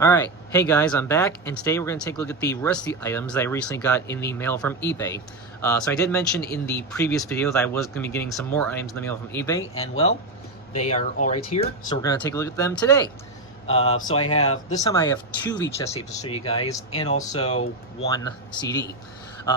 Alright, hey guys, I'm back, and today we're going to take a look at the rest of the items that I recently got in the mail from eBay. So I did mention in the previous video that I was going to be getting some more items in the mail from eBay, and well, they are all right here, so we're going to take a look at them today. This time I have 2 VHS tapes to show you guys, and also 1 CD.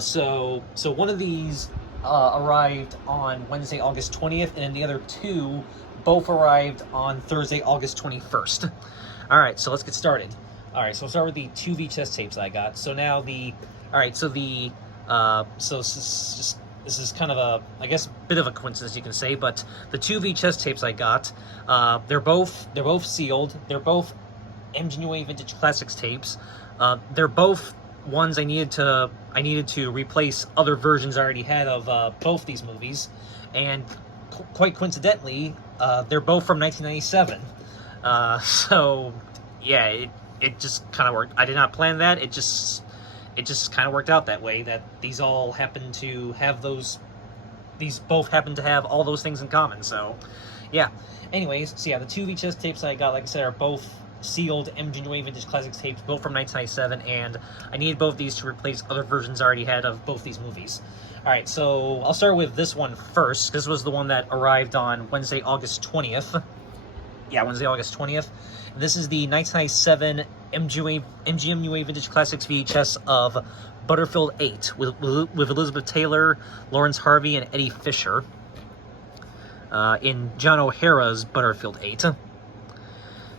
So one of these arrived on Wednesday, August 20th, and then the other 2 both arrived on Thursday, August 21st. Alright, so let's get started. Alright, so we'll start with the 2 VHS tapes I got. So now this is kind of a, I guess, bit of a coincidence you can say, but the 2 VHS tapes I got, they're both sealed. They're both MGM Vintage Classics tapes. They're both ones I needed to replace other versions I already had of both these movies, and quite coincidentally, they're both from 1997. So yeah, it just kind of worked. I did not plan that. It just kind of worked out that way, that these both happen to have all those things in common. So yeah, anyways, so yeah, the 2 VHS tapes I got, like I said, are both sealed MGM Vintage Classics tapes, both from 1997, and I needed both these to replace other versions I already had of both these movies. Alright, so I'll start with this one first. This was the one that arrived on Wednesday, August 20th. Yeah, Wednesday, August 20th. This is the 1997 MGM Vintage Classics VHS of Butterfield 8 with Elizabeth Taylor, Lawrence Harvey, and Eddie Fisher in John O'Hara's Butterfield 8.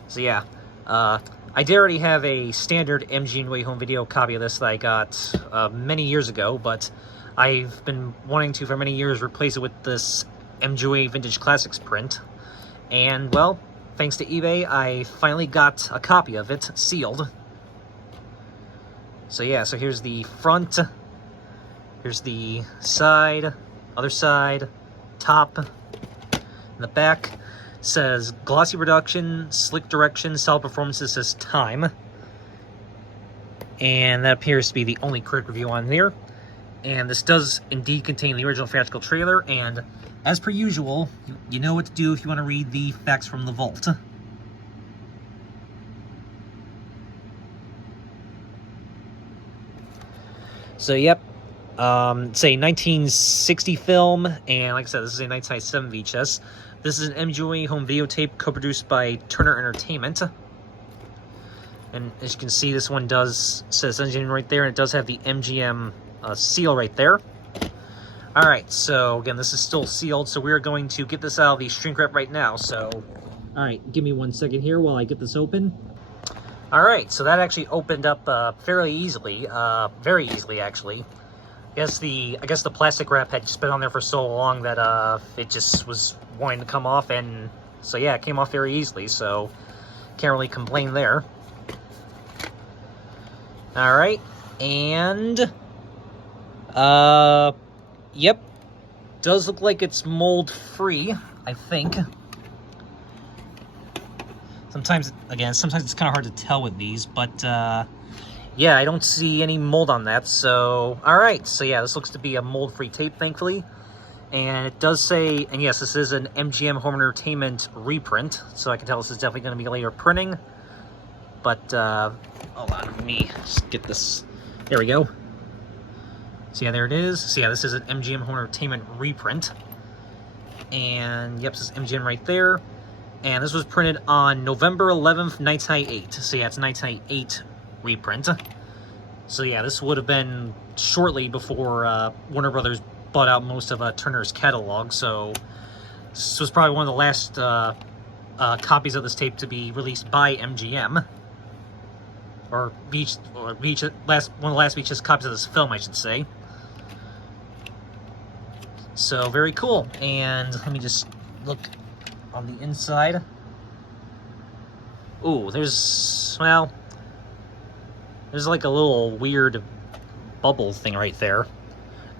So yeah, I did already have a standard MGM home video copy of this that I got many years ago, but I've been wanting to for many years replace it with this MGM Vintage Classics print, and well, thanks to eBay, I finally got a copy of it, sealed. So yeah, so here's the front, here's the side, other side, top, and the back. Says glossy production, slick direction, solid performances, says time. And that appears to be the only critic review on there. And this does indeed contain the original theatrical trailer, and as per usual, you know what to do if you want to read the facts from the vault. So, yep. It's a 1960 film, and like I said, this is a 1997 VHS. This is an MGM home videotape co-produced by Turner Entertainment. And as you can see, this one says MGM right there, and it does have the MGM seal right there. Alright, so again, this is still sealed, so we're going to get this out of the shrink wrap right now. So, alright, give me 1 second here while I get this open. Alright, so that actually opened up fairly easily, very easily actually. I guess the plastic wrap had just been on there for so long that it just was wanting to come off, and so yeah, it came off very easily, so can't really complain there. Alright, and yep, does look like it's mold free, I think. Sometimes it's kind of hard to tell with these, but yeah, I don't see any mold on that, so alright, so yeah, this looks to be a mold-free tape, thankfully. And it does say, and yes, this is an MGM Home Entertainment reprint, so I can tell this is definitely going to be later printing. But, hold on, let me just get this, there we go. So yeah, there it is. So yeah, this is an MGM Home Entertainment reprint. And yep, this is MGM right there. And this was printed on November 11th, 1998. So yeah, it's a 1998 reprint. So yeah, this would have been shortly before Warner Brothers bought out most of Turner's catalog, so this was probably one of the last copies of this tape to be released by MGM, or one of the last VHS copies of this film, I should say. So very cool. And let me just look on the inside. Ooh, there's like a little weird bubble thing right there.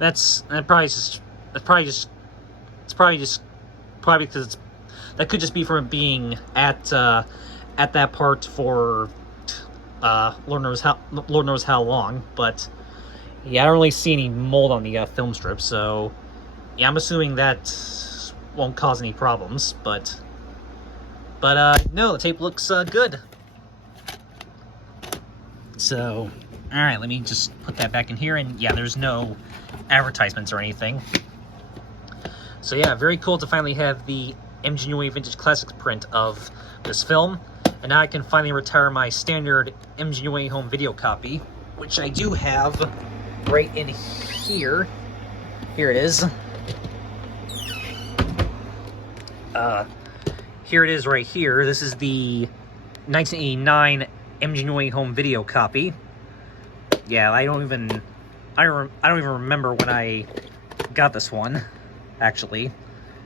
It's probably because that could just be from being at that part for Lord knows how long. But yeah, I don't really see any mold on the film strip, so yeah, I'm assuming that won't cause any problems. But no, the tape looks good. So, all right, let me just put that back in here. And yeah, there's no advertisements or anything. So yeah, very cool to finally have the MGUA Vintage Classics print of this film. And now I can finally retire my standard MGUA home video copy, which I do have right in here. Here it is. Here it is right here. This is the 1989 MGUA home video copy. Yeah, I don't even remember when I got this one, actually.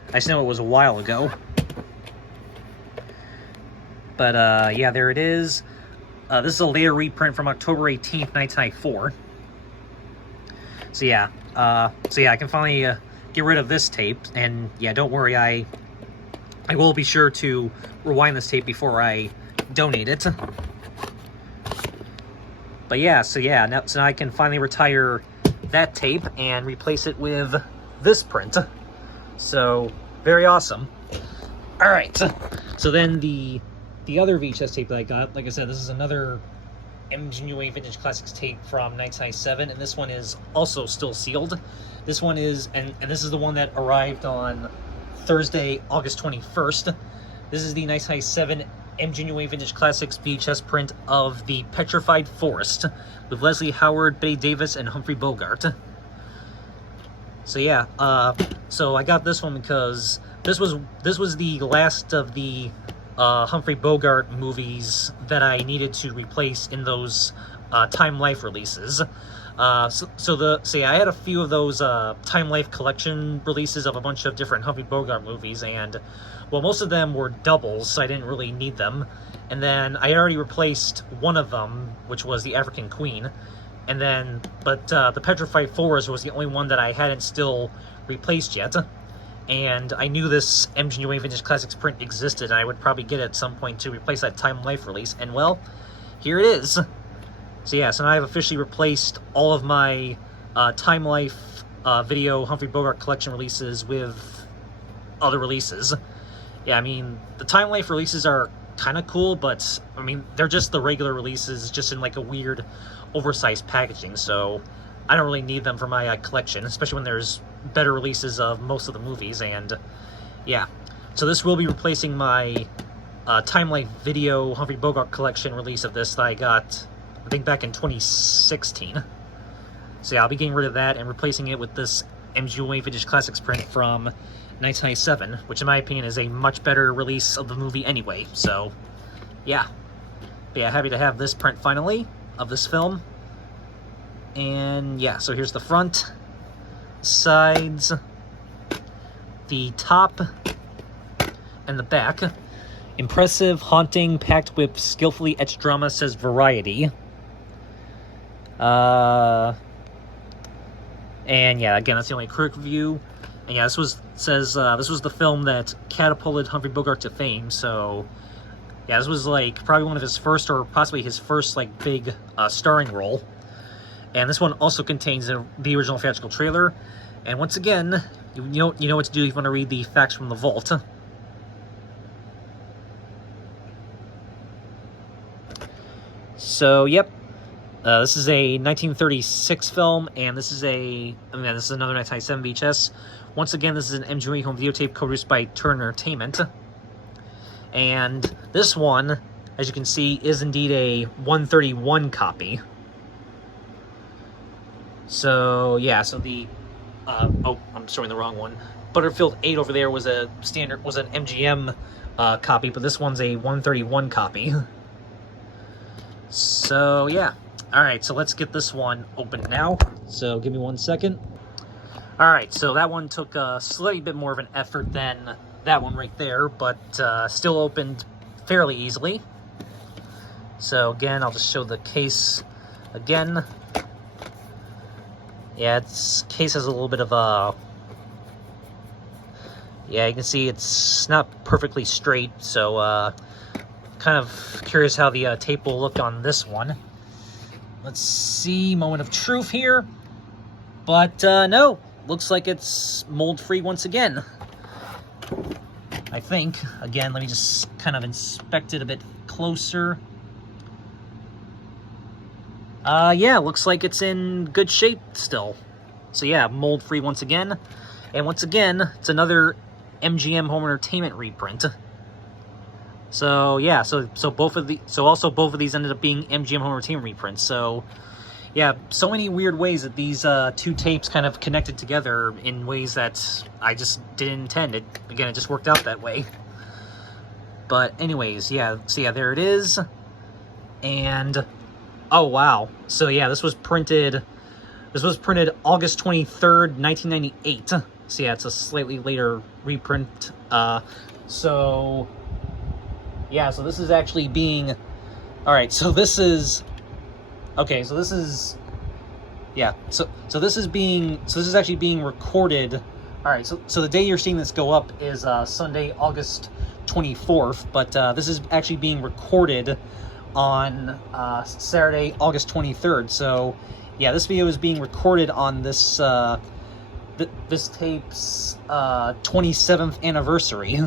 I just know it was a while ago. But yeah, there it is. This is a later reprint from October 18th, 1994. So yeah, I can finally get rid of this tape, and yeah, don't worry, I will be sure to rewind this tape before I donate it. But yeah, so now I can finally retire that tape and replace it with this print. So, very awesome. All right, so then the other VHS tape that I got, like I said, this is another MGUA Vintage Classics tape from 1997, and this one is also still sealed. This one is, and this is the one that arrived on Thursday, August 21st. This is the 1997 MGUA Vintage Classics VHS print of The Petrified Forest with Leslie Howard, Betty Davis, and Humphrey Bogart. So yeah, so I got this one because this was the last of the Humphrey Bogart movies that I needed to replace in those Time Life releases. So yeah, I had a few of those Time Life collection releases of a bunch of different Humphrey Bogart movies, and well, most of them were doubles, so I didn't really need them. And then I already replaced one of them, which was the African Queen. And then, but the Petrified Forest was the only one that I hadn't still replaced yet. And I knew this MGUA Vintage Classics print existed, and I would probably get it at some point to replace that Time Life release. And well, here it is. So yeah, so now I've officially replaced all of my Time Life video Humphrey Bogart collection releases with other releases. Yeah, I mean, the Time Life releases are kind of cool, but I mean, they're just the regular releases, just in like a weird, oversized packaging, so I don't really need them for my collection, especially when there's better releases of most of the movies. And yeah, so this will be replacing my Time Life video Humphrey Bogart collection release of this that I got, I think, back in 2016. So yeah, I'll be getting rid of that and replacing it with this MGUA Vintage Classics print from 1997, which in my opinion is a much better release of the movie anyway. So yeah, but yeah, happy to have this print finally of this film. And yeah, so here's the front, sides, the top, and the back. Impressive, haunting, packed with skillfully etched drama, says Variety. And yeah, again, that's the only critic review. And yeah, this was the film that catapulted Humphrey Bogart to fame. So yeah, this was like probably one of his first, or possibly his first, like big starring role. And this one also contains the original theatrical trailer. And once again, you know what to do if you want to read the facts from the vault. So yep, this is a 1936 film, and this is another 1997 VHS. Once again, this is an MGUA home videotape co-produced by Turner Entertainment. And this one, as you can see, is indeed a 131 copy. So yeah, so the oh, I'm showing the wrong one. Butterfield 8 over there was an MGM copy, but this one's a 131 copy. So yeah, all right, so let's get this one open now. So give me 1 second. All right, so that one took a slightly bit more of an effort than that one right there, but still opened fairly easily. So again, I'll just show the case again. Yeah, its case has a little bit of a... Yeah, you can see it's not perfectly straight, so kind of curious how the tape will look on this one. Let's see, moment of truth here. But no, looks like it's mold-free once again. I think. Again, let me just kind of inspect it a bit closer. Yeah, looks like it's in good shape still. So yeah, mold-free once again. And once again, it's another MGM Home Entertainment reprint. So yeah, so both of these ended up being MGM Home Entertainment reprints. So yeah, so many weird ways that these two tapes kind of connected together in ways that I just didn't intend. It just worked out that way. But anyways, yeah, so yeah, there it is. And oh wow. So yeah, this was printed August 23rd, 1998. So yeah, it's a slightly later reprint. So yeah, so this is actually being... Alright, so this is... Okay, so this is... Yeah, so this is actually being recorded... Alright, so the day you're seeing this go up is Sunday, August 24th, but this is actually being recorded on Saturday, August 23rd. So yeah, this video is being recorded on this this tape's 27th anniversary.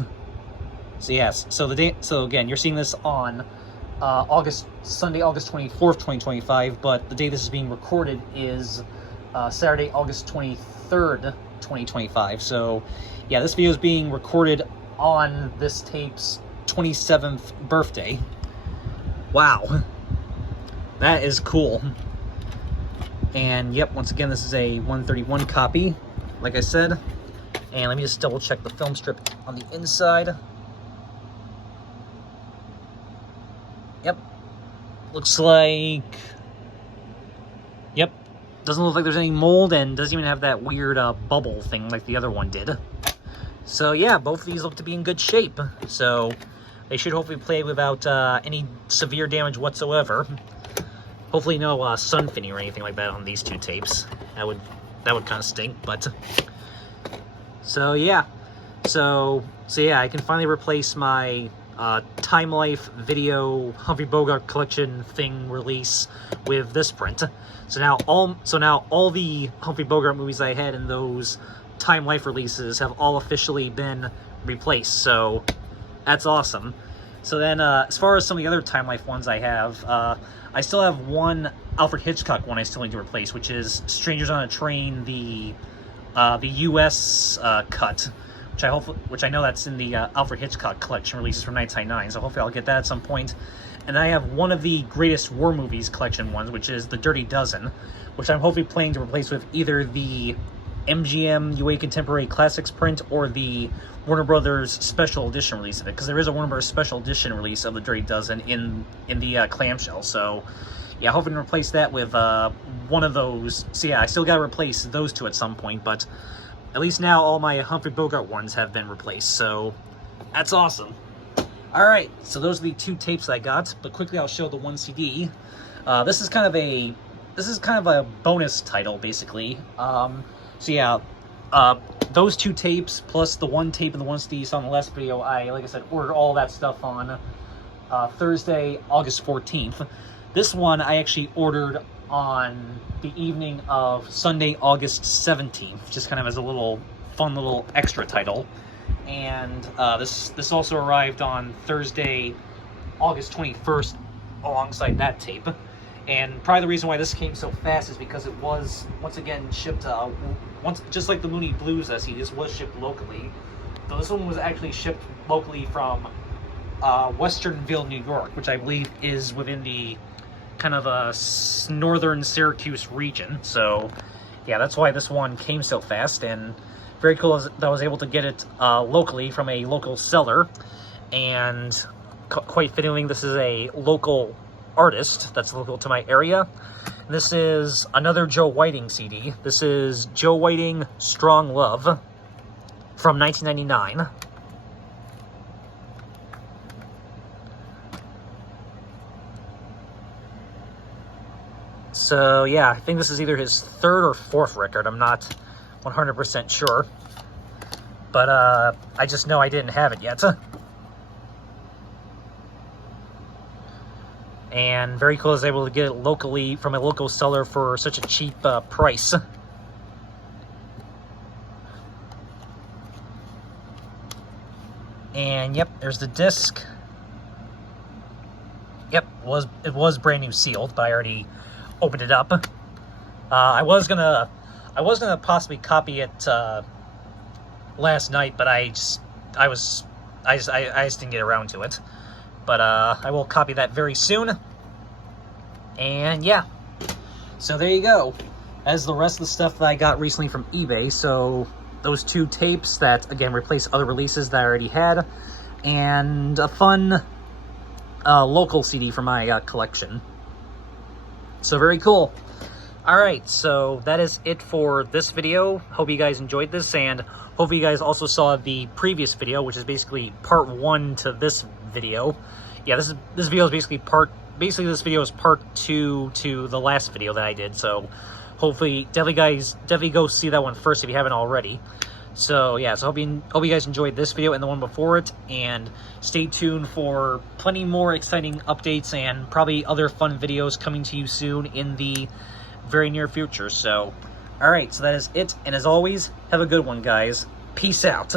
So yes, so again, you're seeing this on Sunday, August 24th, 2025, but the day this is being recorded is Saturday, August 23rd, 2025. So yeah, this video is being recorded on this tape's 27th birthday. Wow. That is cool. And yep, once again, this is a 131 copy, like I said. And let me just double check the film strip on the inside. Yep. Looks like... Yep. Doesn't look like there's any mold, and doesn't even have that weird bubble thing like the other one did. So yeah, both of these look to be in good shape. So they should hopefully play without any severe damage whatsoever. Hopefully no sun finning or anything like that on these two tapes. That would kind of stink, but... So yeah. So yeah, I can finally replace my Time Life Video Humphrey Bogart collection thing release with this print. So now all the Humphrey Bogart movies I had in those Time Life releases have all officially been replaced. So that's awesome. So then as far as some of the other Time Life ones I have, I still have one Alfred Hitchcock one I still need to replace, which is Strangers on a Train, the U.S. cut, which I know that's in the Alfred Hitchcock collection releases from 1999, so hopefully I'll get that at some point. And I have one of the Greatest War Movies collection ones, which is the Dirty Dozen, which I'm hopefully planning to replace with either the MGM UA Contemporary Classics print or the Warner Brothers Special Edition release of it, because there is a Warner Brothers Special Edition release of the Dirty Dozen in the clamshell. So yeah, hoping to replace that with one of those. So yeah, I still got to replace those two at some point, but at least now all my Humphrey Bogart ones have been replaced, so that's awesome. Alright, so those are the two tapes I got, but quickly I'll show the one CD. This is kind of a bonus title, basically. So yeah, those two tapes plus the one tape and the one CD you saw in the last video, like I said, ordered all that stuff on Thursday, August 14th. This one I actually ordered on the evening of Sunday, August 17th, just kind of as a fun little extra title. And this also arrived on Thursday, August 21st, alongside that tape. And probably the reason why this came so fast is because it was, once again, shipped, just like the Mooney Blues SE, this was shipped locally. So this one was actually shipped locally from Westernville, New York, which I believe is within the kind of a northern Syracuse region. So yeah, that's why this one came so fast, and very cool that I was able to get it locally from a local seller. And quite fittingly, this is a local artist that's local to my area. This is another Joe Whiting CD. This is Joe Whiting, Strong Love, from 1999. So yeah, I think this is either his third or fourth record. I'm not 100% sure, but I just know I didn't have it yet. And very cool I was able to get it locally from a local seller for such a cheap price. And yep, there's the disc. Yep, it was brand new sealed, but I already opened it up. I was gonna possibly copy it last night, but I just didn't get around to it. But I will copy that very soon. And yeah, so there you go. As the rest of the stuff that I got recently from eBay. So those 2 tapes that, again, replace other releases that I already had, and a fun local CD for my collection. So very cool. Alright, so that is it for this video. Hope you guys enjoyed this, and hopefully you guys also saw the previous video, which is basically part 1 to this video. Yeah, this video is basically this video is part 2 to the last video that I did, so hopefully, definitely go see that one first if you haven't already. So yeah, so hope you guys enjoyed this video and the one before it, and stay tuned for plenty more exciting updates and probably other fun videos coming to you soon in the very near future. So, alright, so that is it, and as always, have a good one, guys. Peace out.